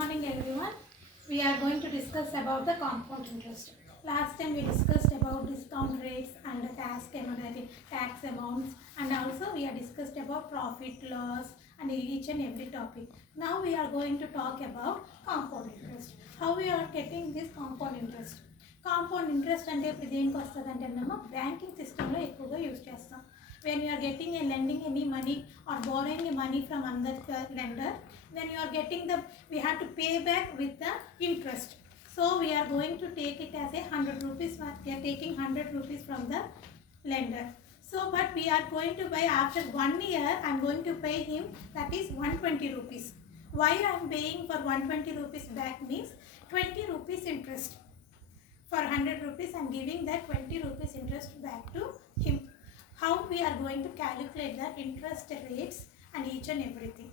morning everyone. We are going to discuss about the compound interest. Last time we discussed about discount rates and the tax amounts, and also we have discussed about profit loss and each and every topic. Now we are going to talk about compound interest. How we are getting this compound interest. Compound interest అంటే ఇప్పుడు దేనికి వస్తుందంటే అన్నమా banking సిస్టంలో ఎక్కువగా use చేస్తాం. When you are getting a lending any money or borrowing a money from another lender, then you are getting we have to pay back with the interest. So we are going to take it as a 100 rupees. We are taking 100 rupees from the lender. So but we are going to buy after 1 year. I am going to pay him, that is 120 rupees. Why I am paying for 120 rupees back means 20 rupees interest. For 100 rupees I am giving that 20 rupees interest back to him. How we are going to calculate the interest rates and each and everything.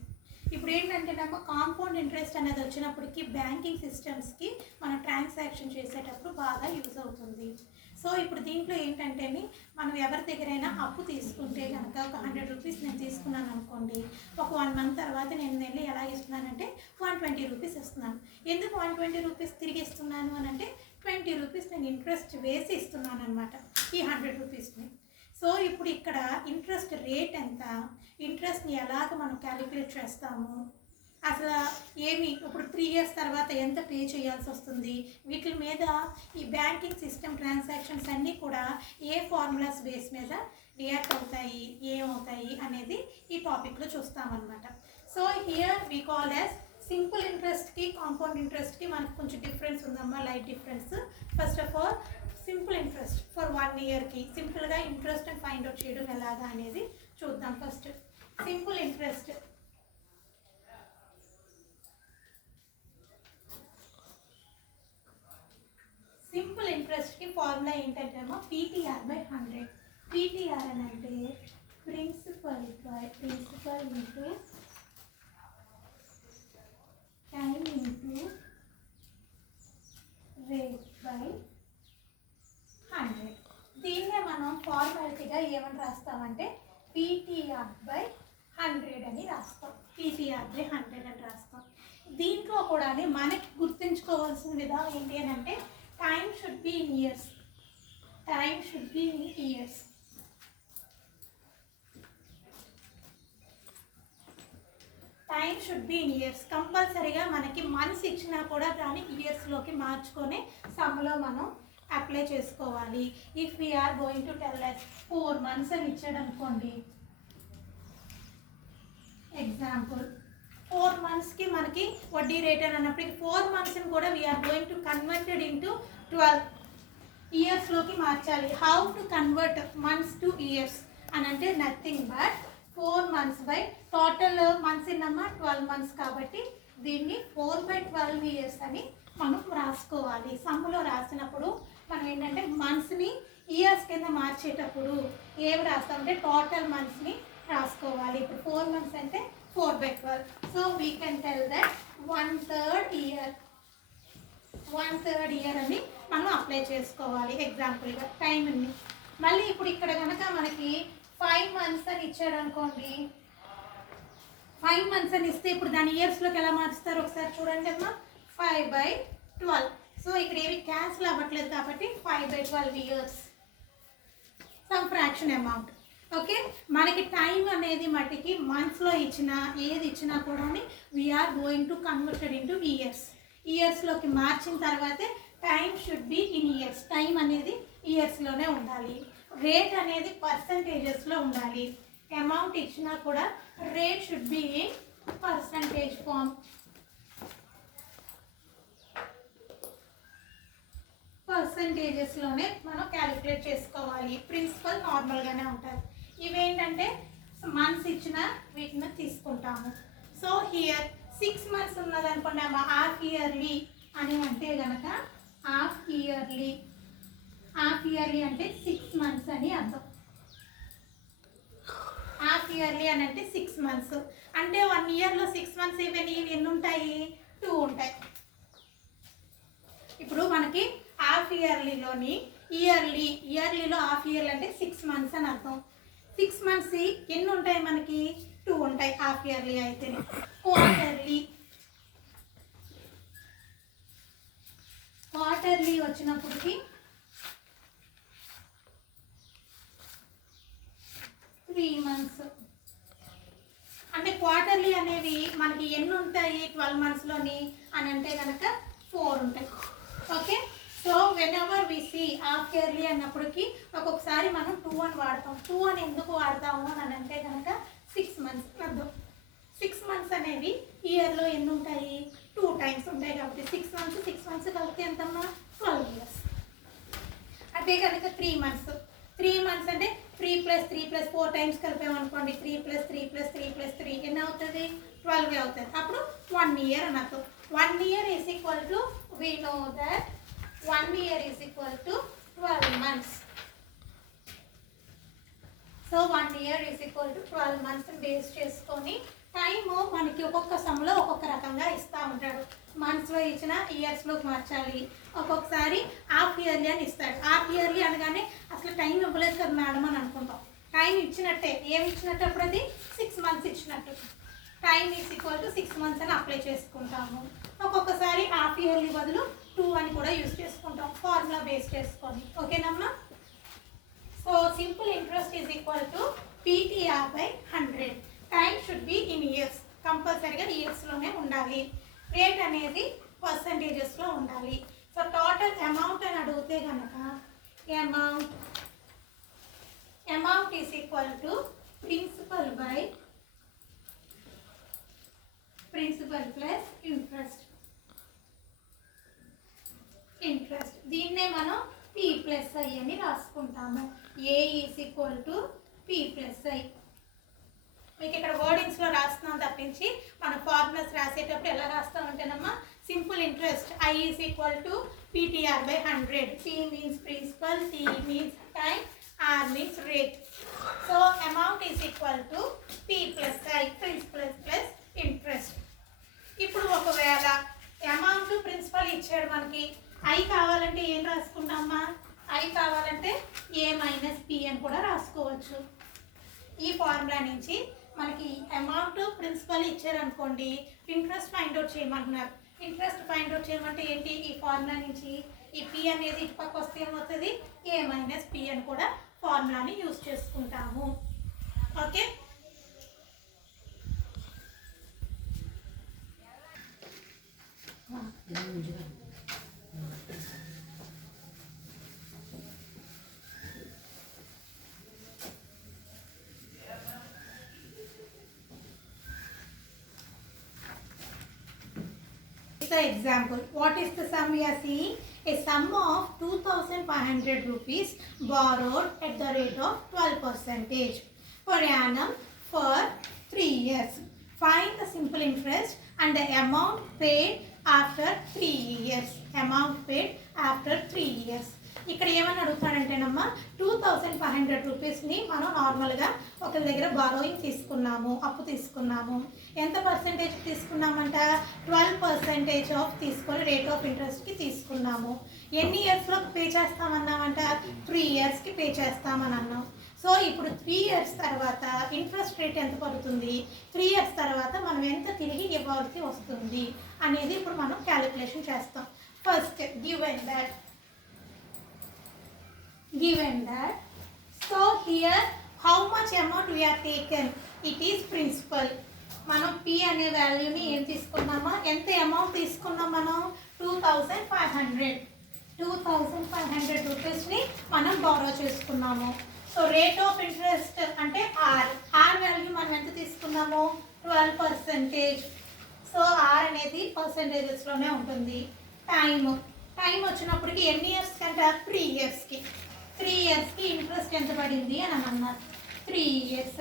ఇప్పుడు ఏంటంటే నాకు compound interest అనేది వచ్చినప్పటికీ banking సిస్టమ్స్కి మనం transaction చేసేటప్పుడు బాగా use అవుతుంది. So ఇప్పుడు దీంట్లో ఏంటంటే మనం ఎవరి దగ్గరైనా అప్పు తీసుకుంటే కనుక ఒక 100 రూపీస్ నేను తీసుకున్నాను అనుకోండి, ఒక 1 month తర్వాత నేను వెళ్ళి ఎలా ఇస్తున్నానంటే 120 రూపీస్ ఇస్తున్నాను. ఎందుకు 120 రూపీస్ తిరిగి ఇస్తున్నాను అని అంటే 20 రూపీస్ నేను ఇంట్రెస్ట్ వేసి ఇస్తున్నాను అనమాట ఈ 100 రూపీస్ని. సో ఇప్పుడు ఇక్కడ ఇంట్రెస్ట్ రేట్ ఎంత, ఇంట్రెస్ట్ని ఎలాగ మనం క్యాలిక్యులేట్ చేస్తాము, అసలు ఏమి ఇప్పుడు 3 years తర్వాత ఎంత పే చేయాల్సి వస్తుంది, వీటి మీద ఈ బ్యాంకింగ్ సిస్టమ్ ట్రాన్సాక్షన్స్ అన్నీ కూడా ఏ ఫార్ములాస్ బేస్ మీద రియాక్ట్ అవుతాయి, ఏమవుతాయి అనేది ఈ టాపిక్లో చూస్తామన్నమాట. So here we call as simple ఇంట్రెస్ట్కి కాంపౌండ్ ఇంట్రెస్ట్కి మనకు కొంచెం డిఫరెన్స్ ఉందమ్మా, light difference. First of all simple interest for 1 yearకి సింపుల్గా ఇంట్రెస్ట్ అని ఫైండ్ అవుట్ చేయడం ఎలాగా అనేది చూద్దాం. First simple interest. సింపుల్ ఇంట్రెస్ట్కి ఫార్ములా ఏంటంటే పీటీఆర్ బై 100. పీటీఆర్ అని అంటే principal into time into rate by 100. దీన్నే మనం ఫార్మాలిటీగా ఏమని రాస్తామంటే పీటీఆర్ బై 100 అని రాస్తాం. పీటీఆర్ బై 100 అని రాస్తాం. దీంట్లో కూడా మనకి గుర్తుంచుకోవాల్సిన విధానం ఏంటి అని అంటే time should be in years. Time should be in years. Time should be in years. కంపల్సరీగా మనకి మంత్స్ ఇచ్చినా కూడా దాన్ని ఇయర్స్లోకి మార్చుకొని సమ్లో మనం అప్లై చేసుకోవాలి. If we're going to tell us 4 months అని ఇచ్చాడు అనుకోండి, ఎగ్జాంపుల్ 4 monthsకి మనకి వడ్డీ రేట్ అని అన్నప్పటికీ 4 monthsని కూడా we're going to converted into 12 ఇయర్స్లోకి మార్చాలి. How to convert months to years అని అంటే nothing but 4 months by total months ఇన్నమ్మా 12 months కాబట్టి దీన్ని 4/12 years అని మనం రాసుకోవాలి. సమ్ములో రాసినప్పుడు మనం ఏంటంటే మంత్స్ని ఇయర్స్ కింద మార్చేటప్పుడు ఏమి రాస్తామంటే టోటల్ మంత్స్ని రాసుకోవాలి. ఇప్పుడు 4 months అంటే 4/12. So we can tell that 1/3 year అని మనం అప్లై చేసుకోవాలి ఎగ్జాంపుల్గా టైంని. మళ్ళీ ఇప్పుడు ఇక్కడ కనుక మనకి 5 months అని ఇచ్చాడు అనుకోండి, 5 months అని ఇస్తే ఇప్పుడు దాని ఇయర్స్లోకి ఎలా మారుస్తారు ఒకసారి చూడండి అమ్మా. 5/12. సో ఇక్కడ ఏమి క్యాన్సిల్ అవ్వట్లేదు కాబట్టి 5/12 years some fraction amount. Okay, మనకి టైం అనేది మట్టికి మంత్స్లో ఇచ్చినా ఏది ఇచ్చినా కూడా we're going to converted into years. ఇయర్స్లోకి మార్చిన తర్వాతే time should be in years. Time అనేది ఇయర్స్లోనే ఉండాలి. రేట్ అనేది పర్సంటేజెస్లో ఉండాలి. అమౌంట్ ఇచ్చినా కూడా rate should be in percentage form. పర్సంటేజెస్లోనే మనం క్యాలిక్యులేట్ చేసుకోవాలి. ప్రిన్సిపల్ నార్మల్గానే ఉంటుంది. ఇవేంటంటే మంత్స్ ఇచ్చిన వీటిని తీసుకుంటాము. సో హియర్ 6 months ఉన్నదనుకోండి అమ్మా, హాఫ్ ఇయర్లీ అని అంటే కనుక హాఫ్ ఇయర్లీ అంటే 6 months అని అర్థం. హాఫ్ ఇయర్లీ అని అంటే 6 months అంటే 1 yearలో 6 months ఎన్ని ఉంటాయి? 2 ఉంటాయి. ఇప్పుడు మనకి హాఫ్ ఇయర్లీలోని ఇయర్లీలో హాఫ్ ఇయర్లీ అంటే 6 months అని అర్థం. 6 months ఎన్ని ఉంటాయి మనకి? 2 ఉంటాయి హాఫ్ ఇయర్లీ అయితే. క్వార్టర్లీ ఎన్ని ఉంటాయి 12 monthsలోని అని అంటే కనుక 4 ఉంటాయి. Okay, so whenever we see half yearly అన్నప్పటికీ ఒక్కొక్కసారి మనం 2 అని వాడతాం. 2 అని ఎందుకు వాడతాము అని అంటే కనుక 6 months అర్థం. 6 months అనేవి ఇయర్లో ఎన్ని ఉంటాయి 2 times ఉంటాయి కాబట్టి 6 months కలిపితే ఎంతమ్మా 12 years. అదే కనుక 3 months అంటే 3 + 3 + 4 times కలిపామనుకోండి 3 + 3 + 3 + 3 ఎన్ని అవుతుంది 12 అవుతుంది. అప్పుడు 1 year అని అర్థం. 1 year is equal to we know that 1 year is equal to 12 months. So 1 year is equal to 12 months బేస్ చేసుకొని టైము మనకి ఒక్కొక్క సమ్లో ఒక్కొక్క రకంగా ఇస్తూ ఉంటాడు. మంత్స్లో ఇచ్చిన ఇయర్స్లో మార్చాలి. ఒక్కొక్కసారి హాఫ్ ఇయర్లీ అని ఇస్తాడు. హాఫ్ ఇయర్లీ అనగానే అసలు టైం ఇవ్వలేదు కదా మేడం అని అనుకుంటాం. టైం ఇచ్చినట్టే. ఏమి ఇచ్చినట్టు అప్పుడు అది 6 months ఇచ్చినట్టు. Time is equal to 6 months అని అప్లై చేసుకుంటాము. ఒక్కొక్కసారి హాఫ్ ఇయర్లీ బదులు 2 అని కూడా యూజ్ చేసుకుంటాం ఫార్ములా బేస్ చేసుకొని. ఓకేనమ్మా. So simple interest is equal to PTR/100. Time should be in years. కంపల్సరీగా ఇయర్స్లోనే ఉండాలి. రేట్ అనేది పర్సంటేజెస్లో ఉండాలి. సో టోటల్ అమౌంట్ అని అడిగితే కనుక amount is equal to principal plus interest. దీన్నే మనం P+I అని రాసుకుంటాము. A is equal to P+I. మీకు ఇక్కడ వర్డింగ్స్లో రాస్తున్నాం తప్పించి మన ఫార్ములాస్ రాసేటప్పుడు ఎలా రాస్తామంటేనమ్మా simple interest I is equal to PTR/100. P means principal, T means time, R means rate. So amount is equal to P+I principal plus interest. ఇప్పుడు ఒకవేళ అమౌంట్ ప్రిన్సిపల్ ఇచ్చాడు మనకి, I కావాలంటే ఏం రాసుకుంటామా? I కావాలంటే A - P అని కూడా రాసుకోవచ్చు. ఈ ఫార్ములా నుంచి మనకి అమౌంట్ ప్రిన్సిపల్ ఇచ్చారనుకోండి, ఇంట్రెస్ట్ ఫైండ్ అవుట్ చేయమంటున్నారు. ఇంట్రెస్ట్ ఫైండ్ అవుట్ చేయమంటే ఏంటి? ఈ ఫార్ములా నుంచి ఈ P అనేది ఇటు పక్క వస్తే ఏమవుతుంది A - P అని కూడా ఫార్ములాని యూజ్ చేసుకుంటాము. Okay, the example. What is the sum we are seeing? A sum of 2,500 rupees borrowed at the rate of 12% per annum for 3 years. Find the simple interest and the amount paid after 3 years. Amount paid after 3 years. ఇక్కడ ఏమని అడుగుతాడంటేనమ్మా 2,500 రూపీస్ని మనం నార్మల్గా ఒకరి దగ్గర borrowing తీసుకున్నాము, అప్పు తీసుకున్నాము. ఎంత పర్సెంటేజ్ తీసుకున్నామంట? 12% ఆఫ్ తీసుకొని రేట్ ఆఫ్ ఇంట్రెస్ట్కి తీసుకున్నాము. ఎన్ని ఇయర్స్లో పే చేస్తామన్నామంట? 3 yearsకి పే చేస్తామని అన్నాం. సో ఇప్పుడు 3 years తర్వాత ఇంట్రెస్ట్ రేట్ ఎంత పడుతుంది, 3 years తర్వాత మనం ఎంత తిరిగి ఇవ్వాల్సి వస్తుంది అనేది ఇప్పుడు మనం క్యాలిక్యులేషన్ చేస్తాం. First given that so here how much amount we have taken? It is principal. మనం P అనే వాల్యూని ఏం తీసుకున్నామా, ఎంత అమౌంట్ తీసుకున్నాం మనం? 2,500 రూపీస్ని మనం బారో చేసుకున్నాము. సో రేట్ ఆఫ్ ఇంట్రెస్ట్ అంటే R వాల్యూ మనం ఎంత తీసుకున్నాము? 12%. సో R అనేది పర్సంటేజెస్లోనే ఉంటుంది. టైం వచ్చినప్పటికి ఎన్ని ఇయర్స్ కంట? 3 yearsకి. 3 yearsకి ఇంట్రెస్ట్ ఎంత పడింది అని అన్నారు? 3 years.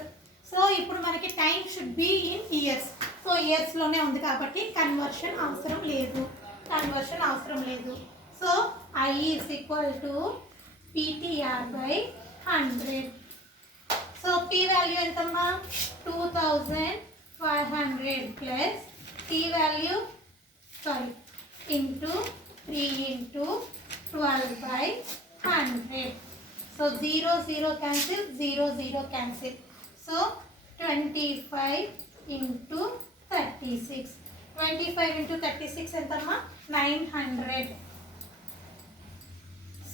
సో ఇప్పుడు మనకి time should be in years. So ఇయర్స్లోనే ఉంది కాబట్టి కన్వర్షన్ అవసరం లేదు. So I is equal to PTR/100. So P value ఎంతమ్మా? 2,500 plus T value into 3 into 12/100. So 0 cancel, 0 cancel. So 25 into 36. 25 into 36 ఎంతమ్మా? 900.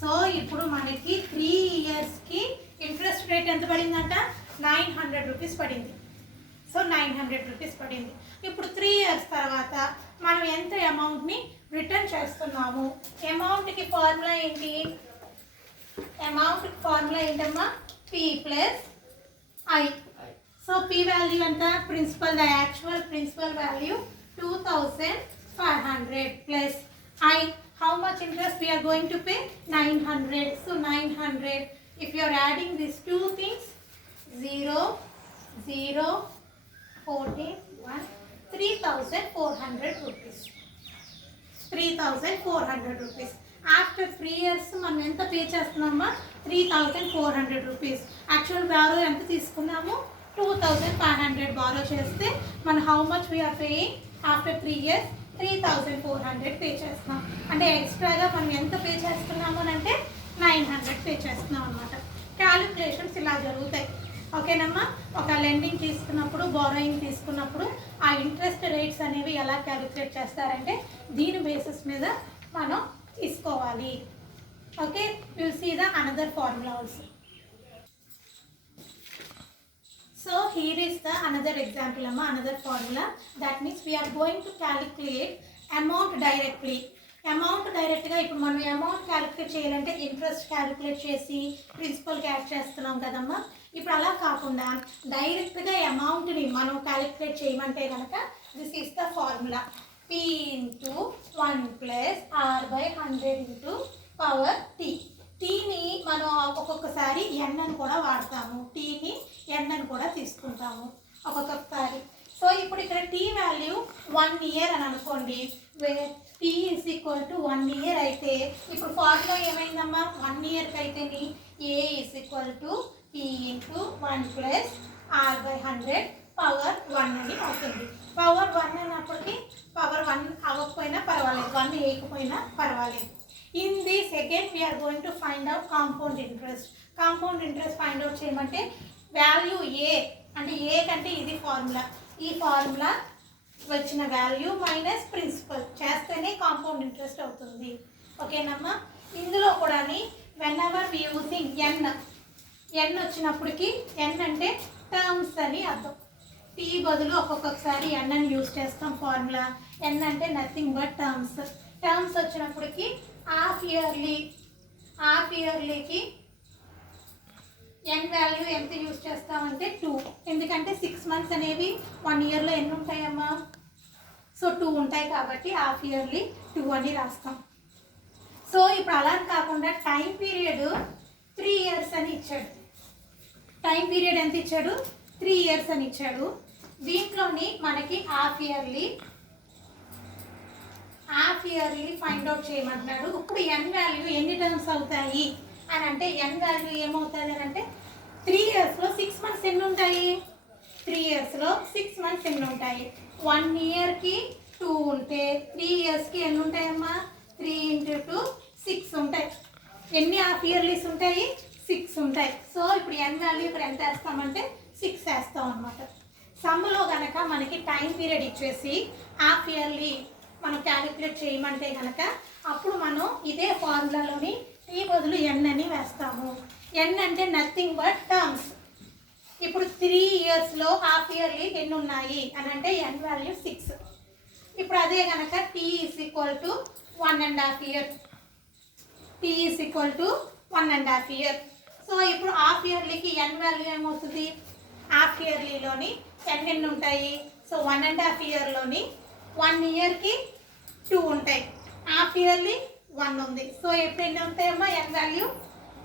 సో ఇప్పుడు మనకి 3 yearsకి ఇంట్రెస్ట్ రేట్ ఎంత పడిందంట? 900 రూపీస్ పడింది. సో 900 రూపీస్ పడింది. ఇప్పుడు 3 years అమౌంట్ని రిటర్న్ చేస్తున్నాము. అమౌంట్కి ఫార్ములా ఏంటి? అమౌంట్కి ఫార్ములా ఏంటమ్మా? P plus I. So P value ఎంత? Principal, the actual principal value 2500 plus I. How much interest we are going to pay? 900. So 900. If you are adding these two things, 0, 0, 14, 1, 3,400 rupees. 3,400 rupees. After 3 years మనం ఎంత pay చేస్తున్నామా? 3,400 rupees. Actual borrow ఎంత తీసుకున్నాము? 2,500 borrow చేస్తే మన how much we're paying after 3 years? 3,400 pay చేస్తున్నాం. అంటే ఎక్స్ట్రాగా మనం ఎంత పే చేస్తున్నాము అని అంటే 900 పే చేస్తున్నాం అనమాట. క్యాలిక్యులేషన్స్ ఇలా జరుగుతాయి. ఓకేనమ్మా? ఒక లెండింగ్ తీసుకున్నప్పుడు, బారోయింగ్ తీసుకున్నప్పుడు ఆ ఇంట్రెస్ట్ రేట్స్ అనేవి ఎలా క్యాలిక్యులేట్ చేస్తారంటే దీని బేసిస్ మీద మనం తీసుకోవాలి. Okay, will see the another formula also. So here is the another example, another formula. That means we are going to calculate amount directly. Amount డైరెక్ట్గా ఇప్పుడు మనం అమౌంట్ క్యాలిక్యులేట్ చేయాలంటే ఇంట్రెస్ట్ క్యాలిక్యులేట్ చేసి ప్రిన్సిపల్కి యాడ్ చేస్తున్నాం కదమ్మా. ఇప్పుడు అలా కాకుండా డైరెక్ట్గా అమౌంట్ని మనం క్యాలిక్యులేట్ చేయమంటే కనుక this is the formula P into 1 plus R by 100 into power T. టీని మనం ఒక్కొక్కసారి ఎన్ అని కూడా వాడతాము, టీని ఎన్ అని కూడా తీసుకుంటాము ఒక్కొక్కసారి. సో ఇప్పుడు ఇక్కడ టీ వాల్యూ 1 year అని అనుకోండి. T is equal to 1 year అయితే ఇప్పుడు ఫార్ములా ఏమైందమ్మా? 1 yearకి అయితేని A is equal to P into 1 plus R by 100 power 1 అని అవుతుంది. పవర్ 1 అన్నప్పటికీ పవర్ 1 అవ్వకపోయినా పర్వాలేదు, 1 వేయకపోయినా పర్వాలేదు. In this again we are going to find out compound interest. Compound interest find out చేయమంటే వాల్యూ ఏ అంటే ఏ కంటే ఇది ఫార్ములా, ఈ ఫార్ములా వచ్చిన వాల్యూ మైనస్ ప్రిన్సిపల్ చేస్తేనే కాంపౌండ్ ఇంట్రెస్ట్ అవుతుంది. ఓకేనమ్మా? ఇందులో కూడా వెన్ ఎవర్ వి యూజింగ్ ఎన్ వచ్చినప్పటికీ ఎన్ అంటే టర్మ్స్ అని అర్థం. టీ బదులు ఒక్కొక్కసారి ఎన్ అని యూజ్ చేస్తాం ఫార్ములా. ఎన్ అంటే నథింగ్ బట్ టర్మ్స్. టర్మ్స్ వచ్చినప్పటికీ హాఫ్ ఇయర్లీకి ఎన్ వాల్యూ ఎంత యూజ్ చేస్తామంటే 2. ఎందుకంటే 6 months అనేవి 1 yearలో ఎన్ని ఉంటాయమ్మా? సో 2 ఉంటాయి కాబట్టి హాఫ్ ఇయర్లీ 2 అని రాస్తాం. సో ఇప్పుడు అలా కాకుండా టైం పీరియడ్ 3 years అని ఇచ్చాడు. టైం పీరియడ్ ఎంత ఇచ్చాడు? 3 years అని ఇచ్చాడు. దీంట్లోని మనకి హాఫ్ ఇయర్లీ ఫైండ్ అవుట్ చేయమంటున్నాడు. ఇప్పుడు ఎన్ వాల్యూ ఎన్ని టర్మ్స్ అవుతాయి అని అంటే ఎన్ వాల్యూ ఏమవుతుంది అని అంటే 3 yearsలో 6 months ఎన్ని ఉంటాయి? 3 yearsలో 6 months ఎన్ని ఉంటాయి? 1 yearకి 2 ఉంటే 3 yearsకి ఎన్ని ఉంటాయమ్మా? 3 into 2 6 ఉంటాయి. ఎన్ని హాఫ్ ఇయర్లీస్ ఉంటాయి? 6 ఉంటాయి. సో ఇప్పుడు ఎన్ వాల్యూ ఇక్కడ ఎంత వేస్తామంటే 6 వేస్తాం అనమాట. సమ్లో కనుక మనకి టైం పీరియడ్ ఇచ్చేసి హాఫ్ ఇయర్లీ మనం క్యాలిక్యులేట్ చేయమంటే కనుక అప్పుడు మనం ఇదే ఫార్ములాలోని టీ బదులు ఎన్ అని వేస్తాము. ఎన్ అంటే నథింగ్ బట్ టర్మ్స్. ఇప్పుడు 3 yearsలో హాఫ్ ఇయర్లీ ఎన్ని ఉన్నాయి అని అంటే ఎన్ వాల్యూ 6. ఇప్పుడు అదే కనుక T is equal to 1.5 year. T is equal to 1.5 year. So ఇప్పుడు హాఫ్ ఇయర్లీకి ఎన్ వాల్యూ ఏమవుతుంది? హాఫ్ ఇయర్లీలోని ఎన్ని ఉంటాయి? సో 1.5 yearలోని 1 yearకి 2 ఉంటాయి, హాఫ్ ఇయర్లీ 1 ఉంది. సో ఎప్పుడు ఎన్ని ఉంటాయమ్మా? ఎన్ వాల్యూ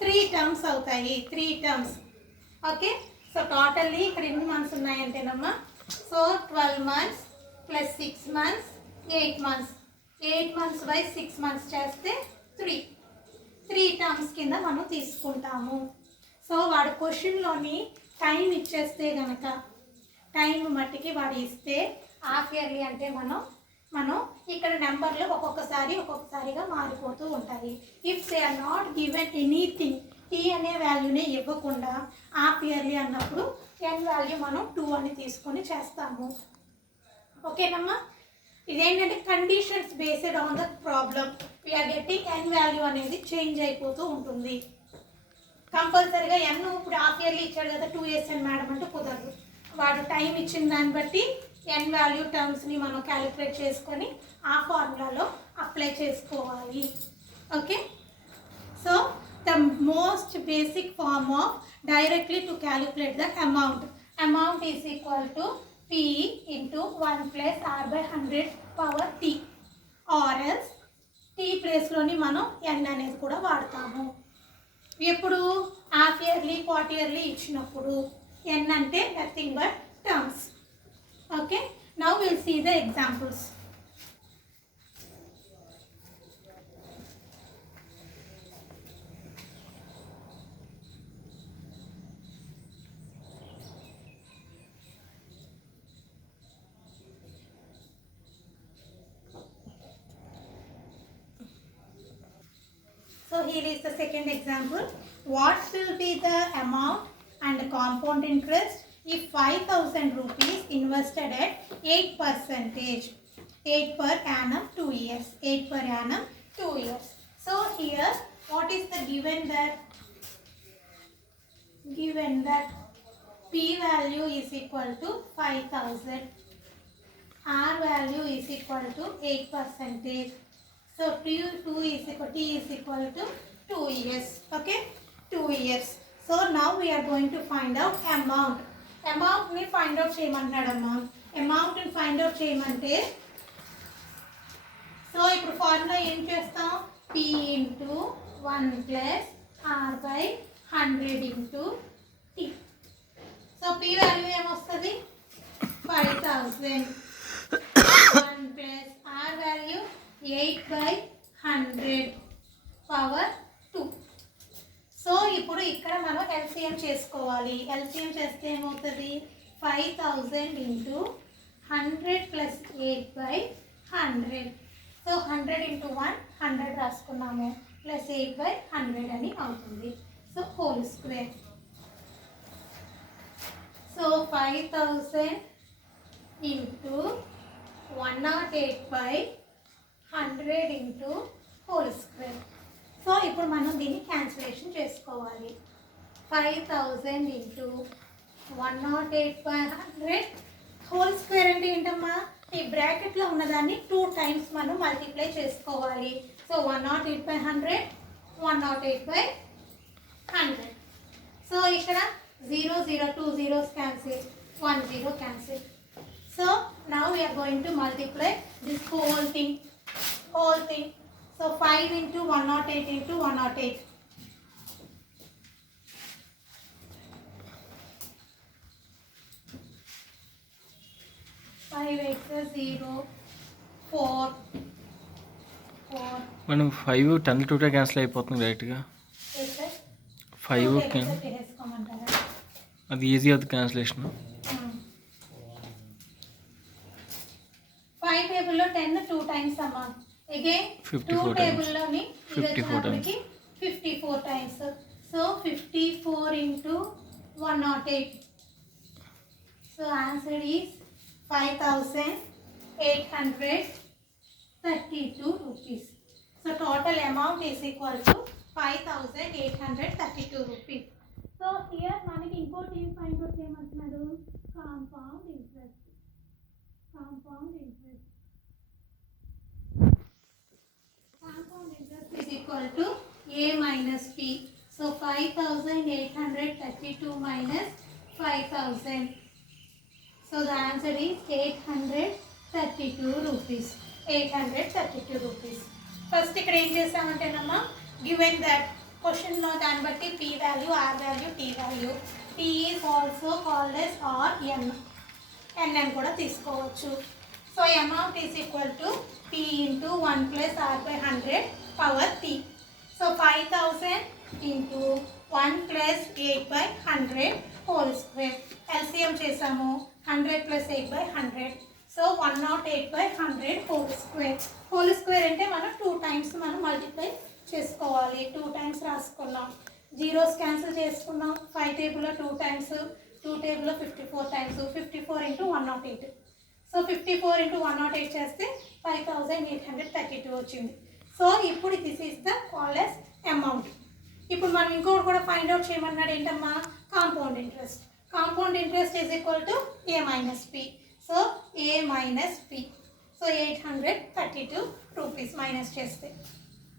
3 terms అవుతాయి, 3 terms. ఓకే, సో టోటల్లీ ఇక్కడ ఎన్ని మంత్స్ ఉన్నాయంటేనమ్మా? So 12 months plus 6 months 8 months. 8 months by 6 months చేస్తే 3 terms కింద మనం తీసుకుంటాము. సో వాడు క్వశ్చన్లోని టైం ఇచ్చేస్తే కనుక టైం మట్టికి వాడు ఇస్తే హాఫ్ ఇయర్లీ అంటే మనం ఇక్కడ నెంబర్లు ఒక్కొక్కసారిగా మారిపోతూ ఉంటాయి. If they are not given anything, T అనే వాల్యూనే ఇవ్వకుండా హాఫ్ ఇయర్లీ అన్నప్పుడు ఎన్ వాల్యూ మనం 2 అని తీసుకొని చేస్తాము. ఓకేనమ్మా? ఇదేంటంటే conditions based on the problem we're getting N value అనేది చేంజ్ అయిపోతూ ఉంటుంది. కంపల్సరీగా ఎన్ ఇప్పుడు హాఫ్ ఇయర్లీ ఇచ్చాడు కదా 2 years అని మేడం అంటే కుదరదు. వాడు టైం ఇచ్చిన దాన్ని బట్టి ఎన్ వాల్యూ టర్మ్స్ని మనం క్యాలిక్యులేట్ చేసుకొని ఆ ఫార్ములాలో అప్లై చేసుకోవాలి. Okay, so the most basic form of directly to calculate the amount is equal to P into 1 plus R by 100 power T, or else T ప్లేస్లోని మనం N అనేది కూడా వాడతాము. ఎప్పుడు హాఫ్ ఇయర్లీ క్వార్టర్లీ ఇచ్చినప్పుడు N అంటే nothing but terms. Okay, now will see the examples. So here is the second example. What will be the amount and compound interest if 5,000 rupees invested at 8%, 8 per annum 2 years, 8 per annum 2 years. So here what is the given that P value is equal to 5,000, R value is equal to 8%. So T is equal to 2 years. Okay, 2 years. So now we are going to find out amount. Amount ni find out cheyamantadu amount ni find out cheyamante, so ippudu formula em chestam, P into 1 plus R by 100 into T. So P value em ostadi 5,000, 1 plus R value 8 by 100 power 2. So ఇప్పుడు ఇక్కడ మనం LCM చేసుకోవాలి. LCM చేస్తే ఏమవుతుంది, 5,000 into 100 plus 8 by 100. So 100 into 1 100 రాసుకున్నాము, plus 8 by 100 అని అవుతుంది. So whole square. So 5,000 into 108 by 100 into whole square. So ఇప్పుడు మనం దీన్ని క్యాన్సిలేషన్ చేసుకోవాలి. 5,000 ఇంటూ 108 బై 100 హోల్ స్క్వేర్ అంటే ఏంటమ్మా, ఈ బ్రాకెట్లో ఉన్నదాన్ని 2 టైమ్స్ మనం మల్టిప్లై చేసుకోవాలి. So 108 by 100, 108 by 100. సో ఇక్కడ 0 0 2 zeros cancel, 1 0 cancel. So now we are going to multiply this whole thing. So 5 into 108 into 108. 5 8 0 4 4. మనం 5 10 2 క్యాన్సిల్ అయిపోతుంది డైరెక్ట్గా. 5 అది ఈజీ అవుతుంది క్యాన్సిలేషన్. 5 టేబుల్లో 10 2 టైమ్స్ అమ్మా. Again 2 టేబుల్లోని 54 times. So 54 into 108. So answer is 5,832 rupees. So total amount is equal to 5,832 rupees. So here మనకి ఇంకోటి ఏం ఫైండ్ అవుట్ చేయమంటున్నాడు, compound interest. Compound interest is equal to A minus P. So 5,832 minus 5,000. So the answer is 832 rupees. 832 rupees. First ఇక్కడ ఏం చేస్తామంటేనమ్మా, given that question లో దాన్ని బట్టి P value, R value, T value. T is also called as R N. N అని కూడా తీసుకోవచ్చు. So amount is equal to P into 1 plus R by 100 power T. So 5,000 into 1 plus 8 by 100 whole square. LCM చేసాము, 100 plus 8 by 100. So 108 by 100 whole square. Whole square అంటే మనం 2 times మనం multiply చేసుకోవాలి. 2 times రాసుకున్నాం, zeros cancel చేసుకున్నాం. 5 టేబుల్లో 2 times, 2 టేబుల్లో 54 times. 54 into 108. So 54 into 108 చేస్తే 5,832 వచ్చింది. సో ఇప్పుడు this is the called as amount. ఇప్పుడు మనం ఇంకోటి కూడా ఫైండ్ అవుట్ చేయమన్నాడు, ఏంటమ్మా, compound interest. Compound interest is equal to A minus P. So A minus P. So 832 rupees minus చేస్తే.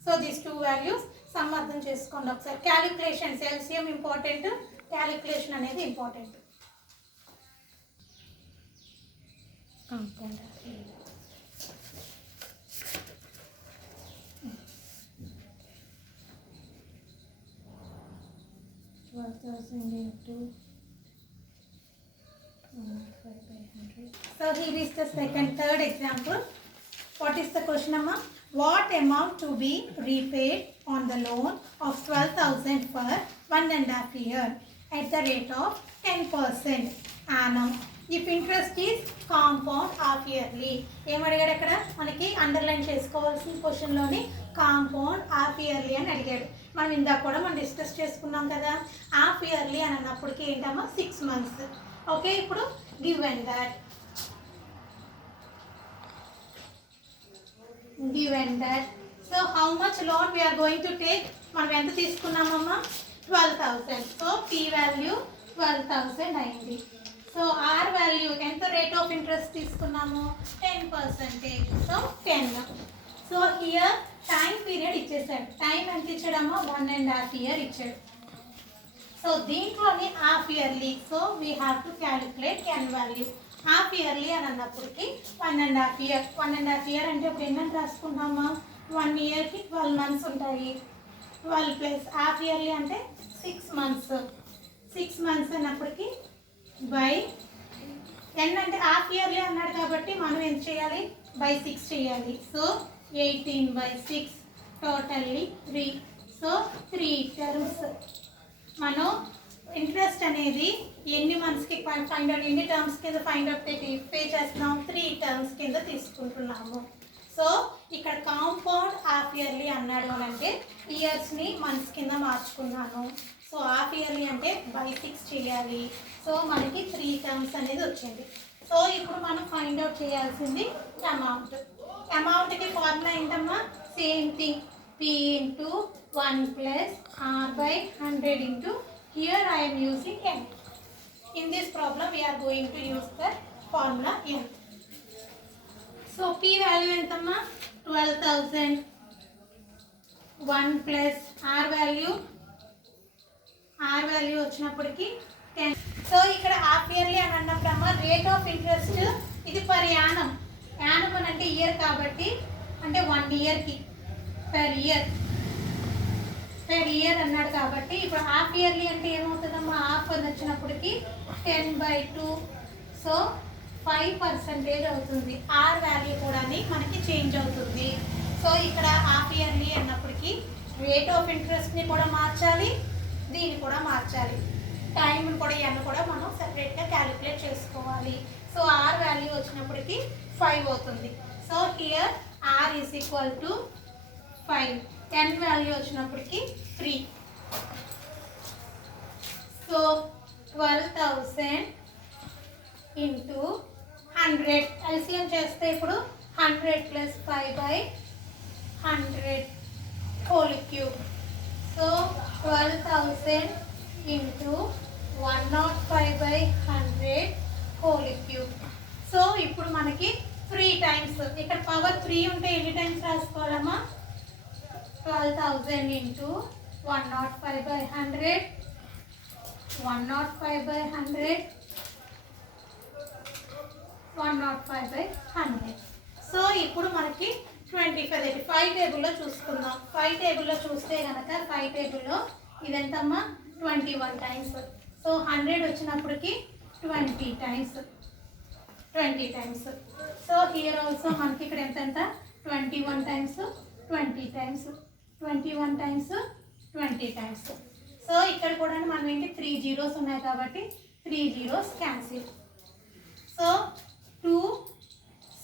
So these two values sum అర్థం చేసుకోండి ఒకసారి. క్యాలిక్యులేషన్స్ ఎల్సిఎం ఇంపార్టెంట్, క్యాలిక్యులేషన్ అనేది important. Compound 12,000 into 500. So here is the third example. What is the question, Amma? What amount to be repaid on the loan of 12,000 for 1.5 year at the rate of 10% annum if interest is compound half yearly? ఏం అడిగాడు అక్కడ మనకి underline చేసుకోవాల్సిన క్వశ్చన్లోని compound half yearly అని అడిగాడు. మనం ఇందాక కూడా మనం డిస్కస్ చేసుకున్నాం కదా, హాఫ్ ఇయర్లీ అని అన్నప్పటికీ ఏంటమ్మా 6 months. ఓకే, ఇప్పుడు given that so how much loan we are going to take? మనం ఎంత తీసుకున్నామమ్మా 12,000. సో P వాల్యూ 12,000 అయింది. సో R వాల్యూ ఎంత రేట్ ఆఫ్ ఇంట్రెస్ట్ తీసుకున్నాము 10%. So 10. So here time period ఇచ్చేసాడు. టైం ఎంత ఇచ్చాడమ్మా 1.5 year ఇచ్చాడు. సో దీంట్లోని half yearly. So we have to calculate N value. Half yearly అని అన్నప్పటికి 1.5 year. 1.5 year అంటే ఇప్పుడు ఎన్నని రాసుకుంటామా 1 yearకి 12 months ఉంటాయి. 12 ప్లస్ హాఫ్ ఇయర్లీ అంటే 6 months. 6 months అన్నప్పటికి బై ఎన్ అంటే హాఫ్ ఇయర్లీ అన్నాడు కాబట్టి మనం ఏం చేయాలి బై 6 చేయాలి. So 18/6 totally 3. So 3 terms. మనం ఇంట్రెస్ట్ అనేది ఎన్ని మంత్స్కి ఫైండ్ అవుట్, ఎన్ని టర్మ్స్ కింద ఫైండ్ అవుట్ పే చేస్తున్నాం 3 terms కింద తీసుకుంటున్నాము. సో ఇక్కడ కాంపౌండ్ హాఫ్ ఇయర్లీ అన్నాడు అని అంటే ఇయర్స్ని మంత్స్ కింద మార్చుకున్నాను. సో హాఫ్ ఇయర్లీ అంటే బై 6 చేయాలి. సో మనకి 3 terms అనేది వచ్చింది. సో ఇప్పుడు మనం ఫైండ్ అవుట్ చేయాల్సింది అమౌంట్. అమౌంట్కి ఫార్ములా ఏంటమ్మా same thing P into 1 plus R by 100 into, here I am using N. In this problem we are going to use the formula N. So P value ఎంతమ్మా 12,000. 1 plus R value వచ్చినప్పటికి 10. So ఇక్కడ half yearly అని అన్నప్పుడమ్మా rate of interest ఇది per annum. Yanam అని అంటే year కాబట్టి అంటే 1 yearకి per year అన్నాడు కాబట్టి ఇప్పుడు హాఫ్ ఇయర్లీ అంటే ఏమవుతుందమ్మా హాఫ్ అని వచ్చినప్పటికి 10/2. సో 5% అవుతుంది. ఆర్ వాల్యూ కూడా మనకి చేంజ్ అవుతుంది. సో ఇక్కడ హాఫ్ ఇయర్లీ అన్నప్పటికీ రేట్ ఆఫ్ ఇంట్రెస్ట్ని కూడా మార్చాలి, దీన్ని కూడా మార్చాలి, టైంని కూడా ఎన్ కూడా మనం సెపరేట్గా క్యాలిక్యులేట్ చేసుకోవాలి. సో ఆర్ వాల్యూ వచ్చినప్పటికి 5 అవుతుంది. So here R is equal to 5. N value వచ్చినప్పటికి 3. సో 12,000 ఇంటూ 100 ఎల్సిఎం చేస్తే ఇప్పుడు 100 plus 5/100 whole cube. So 12,000 into 105/100 whole cube. So ఇప్పుడు మనకి 3 times. ఇక్కడ పవర్ 3 ఉంటే ఎన్ని టైమ్స్ రాసుకోవాలమ్మా 12,000 ఇంటూ 105/100 105/100 105/100. సో ఇప్పుడు మనకి 25 5 టేబుల్లో చూసుకుందాం. 5 టేబుల్లో చూస్తే కనుక 5 టేబుల్లో ఇదెంతమ్మా 21 times. సో 100 వచ్చినప్పటికి 20 times. సో హియర్ ఆల్సో మనకి ఇక్కడ ఎంత 21 times 20 times 21 times 20 times. So ఇక్కడ కూడా మనం ఏంటి 3 zeros ఉన్నాయి కాబట్టి 3 zeros cancel. So 2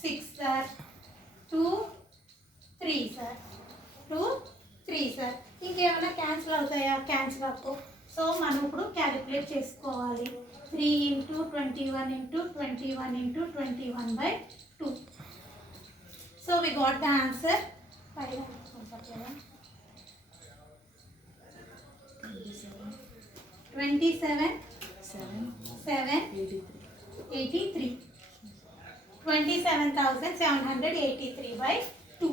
6 sir 2 3 sir 2 3 sir. ఇంకేమైనా క్యాన్సిల్ అవుతాయా? క్యాన్సిల్ అవ్వవు. సో మనం ఇప్పుడు క్యాలిక్యులేట్ చేసుకోవాలి. 3 into 21 into 21 into 21/2. So we got the answer. 27 7 83. 27,783/2.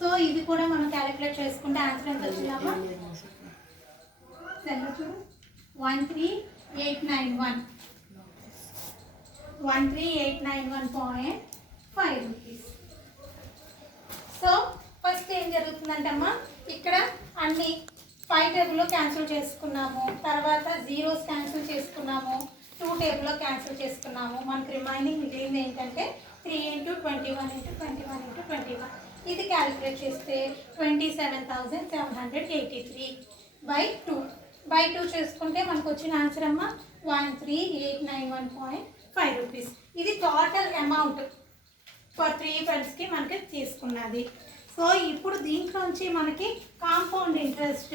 So ఇది కూడా మనం క్యాలిక్యులేట్ చేసుకుంటే ఆన్సర్ ఎంత వచ్చిందమ్మా? 13891.5 రూపీస్. సో ఫస్ట్ ఏం జరుగుతుందంటమ్మా, ఇక్కడ అన్ని 5 టేబుల్లో క్యాన్సిల్ చేసుకున్నాము, తర్వాత జీరోస్ క్యాన్సిల్ చేసుకున్నాము, 2 టేబుల్లో క్యాన్సిల్ చేసుకున్నాము. మనకి రిమైనింగ్ మిగిలింది ఏంటంటే 3 × 21 × 21 × 21. ఇది క్యాలిక్యులేట్ చేస్తే 27,783/2 చేసుకుంటే మనకు వచ్చిన ఆన్సర్ అమ్మ 13891.5 రూపీస్. ఇది టోటల్ అమౌంట్ ఫర్ 3 ఫ్రెండ్స్కి మనకి తీసుకున్నది. సో ఇప్పుడు దీంట్లోంచి మనకి కాంపౌండ్ ఇంట్రెస్ట్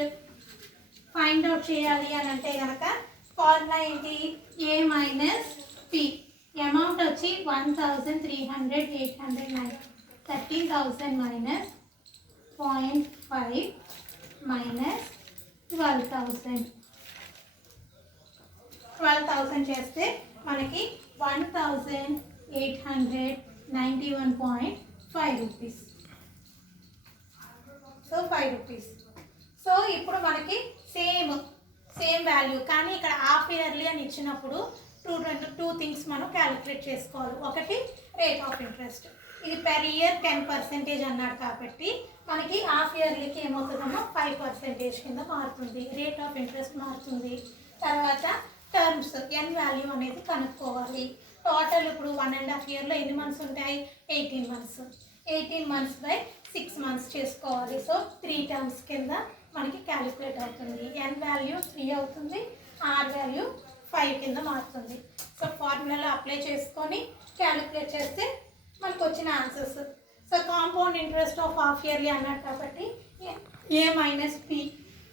ఫైండ్ అవుట్ చేయాలి అని అంటే కనుక ఫార్ములా ఏంటి? A - P. అమౌంట్ వచ్చి 1,300,809. 13,000 - 0.5 - 12,000. 12,000 చేస్తే మనకి 1,891.5 రూపీస్. So 5 rupees. సో ఇప్పుడు మనకి సేమ్ వాల్యూ, కానీ ఇక్కడ హాఫ్ ఇయర్లీ అని ఇచ్చినప్పుడు టూ థింగ్స్ మనం క్యాలిక్యులేట్ చేసుకోవాలి. ఒకటి రేట్ ఆఫ్ ఇంట్రెస్ట్, ఇది పెర్ ఇయర్ 10% అన్నాడు కాబట్టి మనకి హాఫ్ ఇయర్లీకి ఏమవుతుందమ్మా 5% కింద మారుతుంది, రేట్ ఆఫ్ ఇంట్రెస్ట్ మారుతుంది. తర్వాత టర్మ్స్ ఎన్ వాల్యూ అనేది కనుక్కోవాలి. టోటల్ ఇప్పుడు 1.5 ఇయర్లో ఎన్ని మంత్స్ ఉంటాయి? 18 మంత్స్. 18 మంత్స్ బై 6 మంత్స్ చేసుకోవాలి. సో 3 టర్మ్స్ కింద మనకి క్యాలిక్యులేట్ అవుతుంది. ఎన్ వాల్యూ 3 అవుతుంది, ఆర్ వాల్యూ 5 కింద మారుతుంది. సో ఫార్ములాలో అప్లై చేసుకొని క్యాలిక్యులేట్ చేస్తే మనకు వచ్చిన answers. So compound interest of half yearly అన్నాడు కాబట్టి A - P.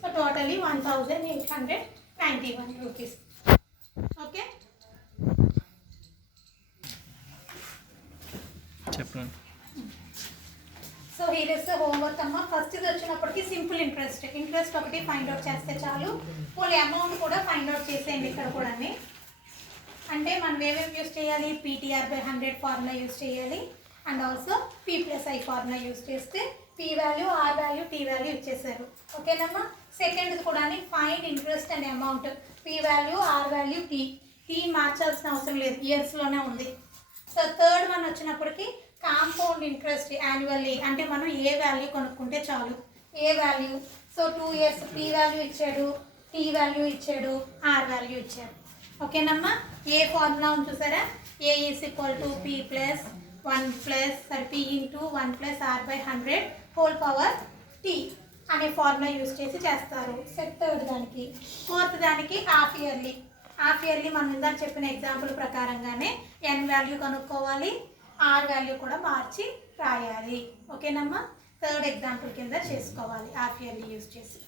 So totally 1,891 rupees. Okay, చెప్పండి. సో హీర్ ఇస్ హోంవర్క్ అమ్మ. ఫస్ట్ ఇది వచ్చినప్పటికీ సింపుల్ ఇంట్రెస్ట్ ఒకటి ఫైండ్ అవుట్ చేస్తే చాలు. పోలీ అమౌంట్ కూడా ఫైండ్ అవుట్ చేసేయండి ఇక్కడ కూడా. అంటే మనం ఏమేమి యూస్ చేయాలి? PTR/100 ఫార్ములా యూస్ చేయాలి, and also P+I formula use చేస్తే P value, R value, T value ఇచ్చేసారు. ఓకేనమ్మా. సెకండ్ కూడా find interest and amount, P value, R value, T మార్చాల్సిన అవసరం లేదు, ఇయర్స్లోనే ఉంది. సో థర్డ్ వన్ వచ్చినప్పటికి కాంపౌండ్ ఇంట్రెస్ట్ యాన్యువల్లీ, అంటే మనం ఏ వాల్యూ కొనుక్కుంటే చాలు, A value. So 2 years P value ఇచ్చాడు, T వాల్యూ ఇచ్చాడు, R వాల్యూ ఇచ్చాడు. ఓకేనమ్మా. ఏ ఫార్ములా ఉంది చూసారా? A = P + 1 + P × 1 + R/100 whole power T అనే ఫార్ములా యూస్ చేసి చేస్తారు. థర్డ్ దానికి. ఫోర్త్ దానికి హాఫ్ ఇయర్లీ మనం ఇందాక చెప్పిన ఎగ్జాంపుల్ ప్రకారంగానే ఎన్ వాల్యూ కనుక్కోవాలి, ఆర్ వాల్యూ కూడా మార్చి రాయాలి. ఓకేనమ్మా. థర్డ్ ఎగ్జాంపుల్ కింద చేసుకోవాలి హాఫ్ ఇయర్లీ యూస్ చేసి.